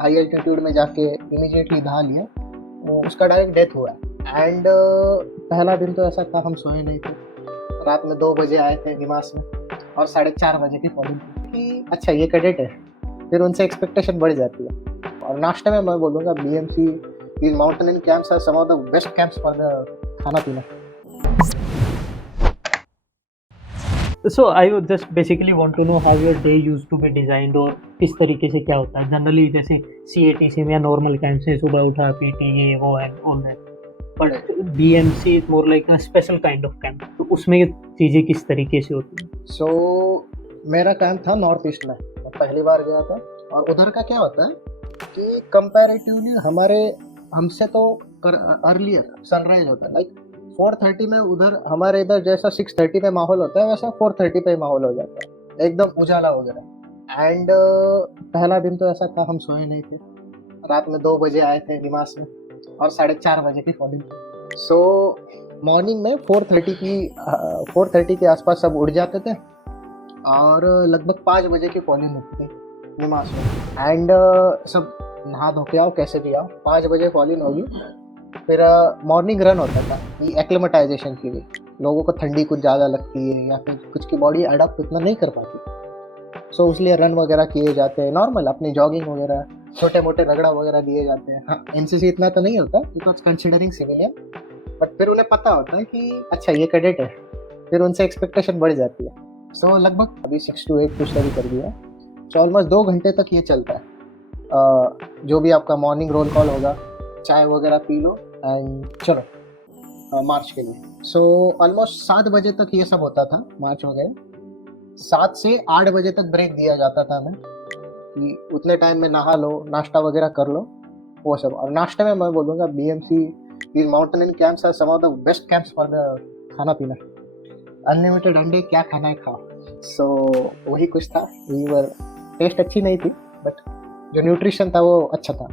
High altitude में जाके immediately नहा लिया, वो उसका डायरेक्ट डेथ हुआ है। एंड पहला दिन तो ऐसा था, हम सोए नहीं थे, रात में 2 बजे आए थे निमास में और 4:30 बजे की फॉलिंग थी कि अच्छा ये कैडेट है, फिर उनसे एक्सपेक्टेशन बढ़ जाती है। और नाश्ते में मैं बोलूँगा BMC these mountain camps are some of the best camps for the खाना पीना। So I would just basically want to know how your day used to be designed और किस तरीके से क्या होता है जनरली, जैसे CATC में या नॉर्मल कैंप से सुबह उठा PT ये वो and all that, but BMC is more like a special kind of camp, तो उसमें चीज़ें किस तरीके से होती हैं? सो मेरा कैंप था नॉर्थ ईस्ट में, मैं पहली बार गया था। और उधर का क्या होता है कि कंपैरेटिवली हमसे तो अर्लियर सनराइज होता है, लाइक 4:30 में। उधर हमारे इधर जैसा 6:30 पे माहौल होता है वैसा 4:30 पे माहौल हो जाता है, एकदम उजाला वगैरह। एंड पहला दिन तो ऐसा था, हम सोए नहीं थे, रात में 2 बजे आए थे निमास में और 4:30 बजे की फॉलिंग थी। सो मॉर्निंग में 4:30 के आसपास सब उठ जाते थे और लगभग 5 बजे की फॉलिंग होती थी निमास में। एंड सब नहा धो के आओ, कैसे भी आओ, 5 बजे फॉलिंग होगी। फिर मॉर्निंग रन होता था कि एक्लेमेटाइजेशन के लिए, लोगों को ठंडी कुछ ज़्यादा लगती है या फिर कुछ की बॉडी अडॉप्ट उतना नहीं कर पाती, सो इसलिए रन वगैरह किए जाते हैं, नॉर्मल अपनी जॉगिंग वगैरह, छोटे मोटे रगड़ा वगैरह दिए जाते हैं। हाँ, NCC इतना तो नहीं होता बिकॉज कंसिडरिंग सिविलियन, बट फिर उन्हें पता होता है कि अच्छा ये कैडेट है, फिर उनसे एक्सपेक्टेशन बढ़ जाती है। सो लगभग अभी 6 to 8 कुछ तभी कर दिया, सो ऑलमोस्ट 2 घंटे तक ये चलता है। जो भी आपका मॉर्निंग रोल कॉल होगा, चाय वगैरह पी लो एंड चलो मार्च के लिए। सो ऑलमोस्ट 7 बजे तक ये सब होता था, मार्च वगैरह। 7 से 8 बजे तक ब्रेक दिया जाता था हमें कि उतने टाइम में नहा लो, नाश्ता वगैरह कर लो, वो सब। और नाश्ते में मैं बोलूँगा BMC these mountain camps are some of the best camps for the खाना पीना, अनलिमिटेड अंडे, क्या खाना है खाओ। सो वही कुछ था, टेस्ट अच्छी नहीं थी बट जो न्यूट्रिशन था वो अच्छा था।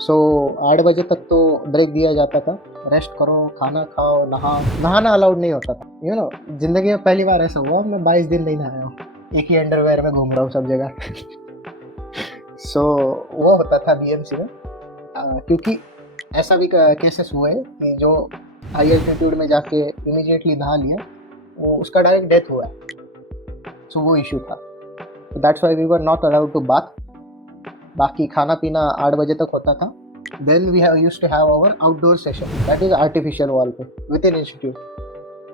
सो 8 बजे तक तो ब्रेक दिया जाता था, रेस्ट करो, खाना खाओ, नहाना अलाउड नहीं होता था। यू नो, जिंदगी में पहली बार ऐसा हुआ, मैं 22 दिन नहीं नहाया हूँ, एक ही अंडरवेयर में घूम रहा हूँ सब जगह। सो वो होता था BMC में। क्योंकि ऐसा भी केसेस हुए कि जो हाई एल्टीट्यूड में जाके इमीडिएटली नहा लिया, वो उसका डायरेक्ट डेथ हुआ है। सो वो इशू था, that's why we were not allowed to bath. बाकी खाना पीना 8 बजे तक होता था। Then we used to have our outdoor session, that is artificial wall पे विद इन इंस्टीट्यूट।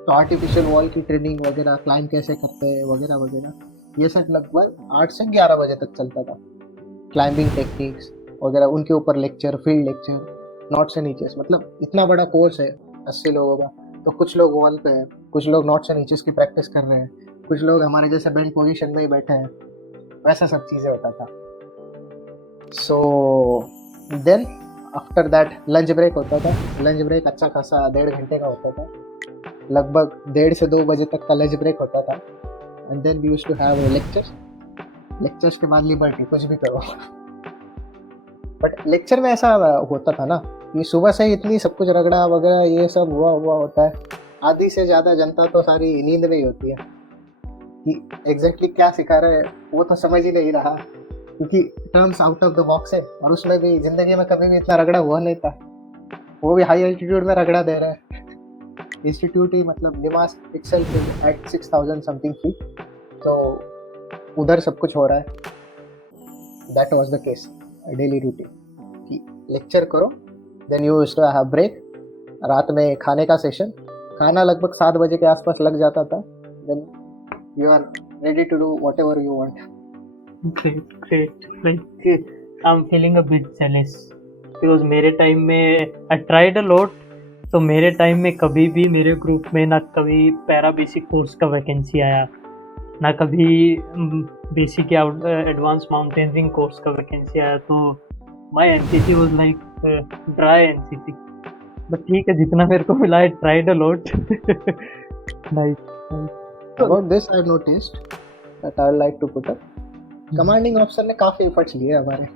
तो आर्टिफिशियल वॉल की ट्रेनिंग वगैरह, क्लाइंब कैसे करते हैं वगैरह वगैरह, ये सब लगभग 8 से 11 बजे तक चलता था। क्लाइंबिंग टेक्निक्स वगैरह, उनके ऊपर lecture, field lecture, knots and niches. मतलब इतना बड़ा कोर्स है 80 लोगों का, तो कुछ लोग वॉल पे हैं, कुछ लोग नॉट्स एंड नीचेस की प्रैक्टिस कर रहे हैं, कुछ लोग हमारे जैसे बेंड पोजीशन में ही बैठे हैं, वैसा सब चीज़ें होता था। So then after that lunch break होता था। लंच ब्रेक अच्छा खासा 1.5 घंटे का होता था, लगभग 1:30 से 2 बजे तक का लंच ब्रेक होता था। And then we used to have lectures के बाद लिबर्टी, कुछ भी करो। बट लेक्चर में ऐसा होता था ना कि सुबह से इतनी सब कुछ रगड़ा वगैरह ये सब हुआ होता है, आधी से ज़्यादा जनता तो सारी नींद में ही होती है कि एग्जैक्टली क्या सिखा रहे हैं वो तो समझ ही नहीं रहा, क्योंकि terms out of the box है। और उसमें भी ज़िंदगी में कभी भी इतना रगड़ा हुआ नहीं था, वो भी हाई एल्टीट्यूड में रगड़ा दे रहा है। इंस्टीट्यूट ही मतलब NIMAS itself at 6000 something feet, तो उधर सब कुछ हो रहा है। That was the case, daily routine कि लेक्चर करो, then you used to have break, रात में खाने का सेशन, खाना लगभग 7 बजे के आसपास लग जाता था, then you are ready to do whatever you want. Great. Like I'm feeling a bit jealous because मेरे टाइम में I tried a lot, तो मेरे टाइम में कभी भी मेरे ग्रुप में ना कभी पैरा बेसिक कोर्स का वैकेंसी आया, ना कभी बेसिक या एडवांस माउंटेनियरिंग कोर्स का वैकेंसी आया। तो my NCC was like dry NCC, but ठीक है, जितना मेरे को मिला I tried a lot. Nice. About this I noticed that I would like to put up, commanding officer ने काफ़ी एफर्ट्स लिए हमारे।